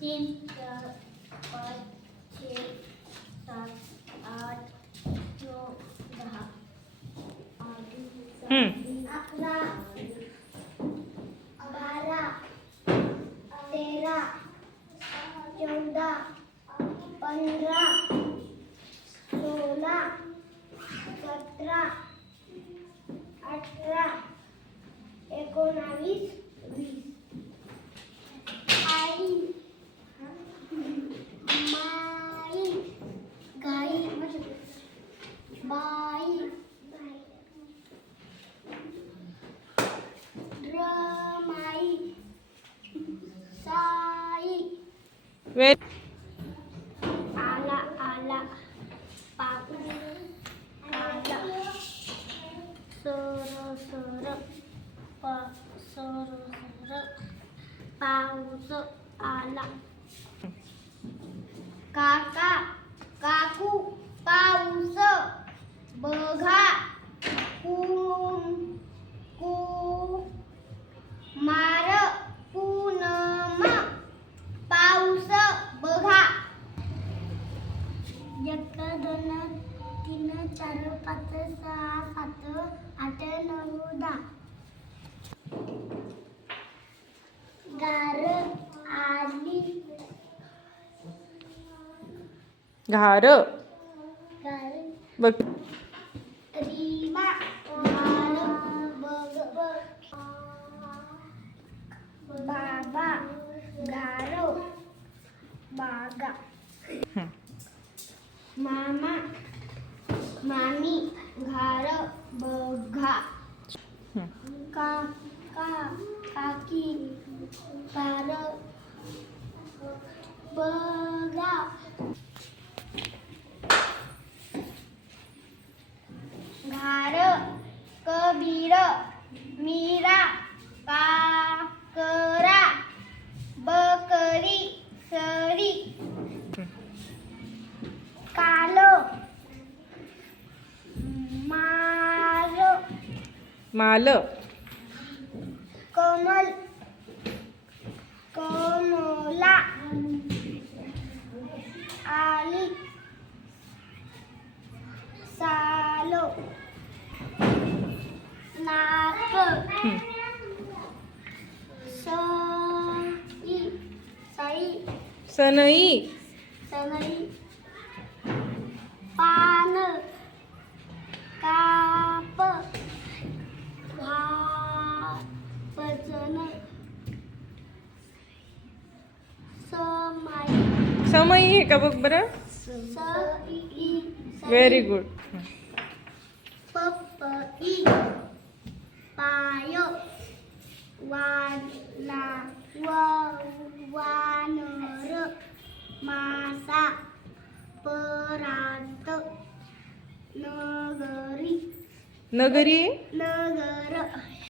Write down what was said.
तीन चार पाच छे सात आठ नऊ दहा अकरा बारा तेरा चौदा पंधरा 16 17 18 19 20 आई माई गाई बाई रमाई साई आला आला पापू आला सर सर सर सर पाऊस आला काका काकू पाऊस बघा मार पूनम पाऊस बघा 1 2 3 4 5 6 7 8 9 10 गार आली घार गार बघ रीमा गार बघ बाबा गारो बागा मामा मामी घार बघा काका काकी कार बघा घार कबीर मीरा काकरा बकरी सरी काल मार माल कमल कमला आली सालो नाक सई सई सनई सनई पान काप भाजन समाई समय आहे का बघ बरं सई व्हेरी गुड पपई पाय वाला वानर मासा परात नगरी नगरी नगरी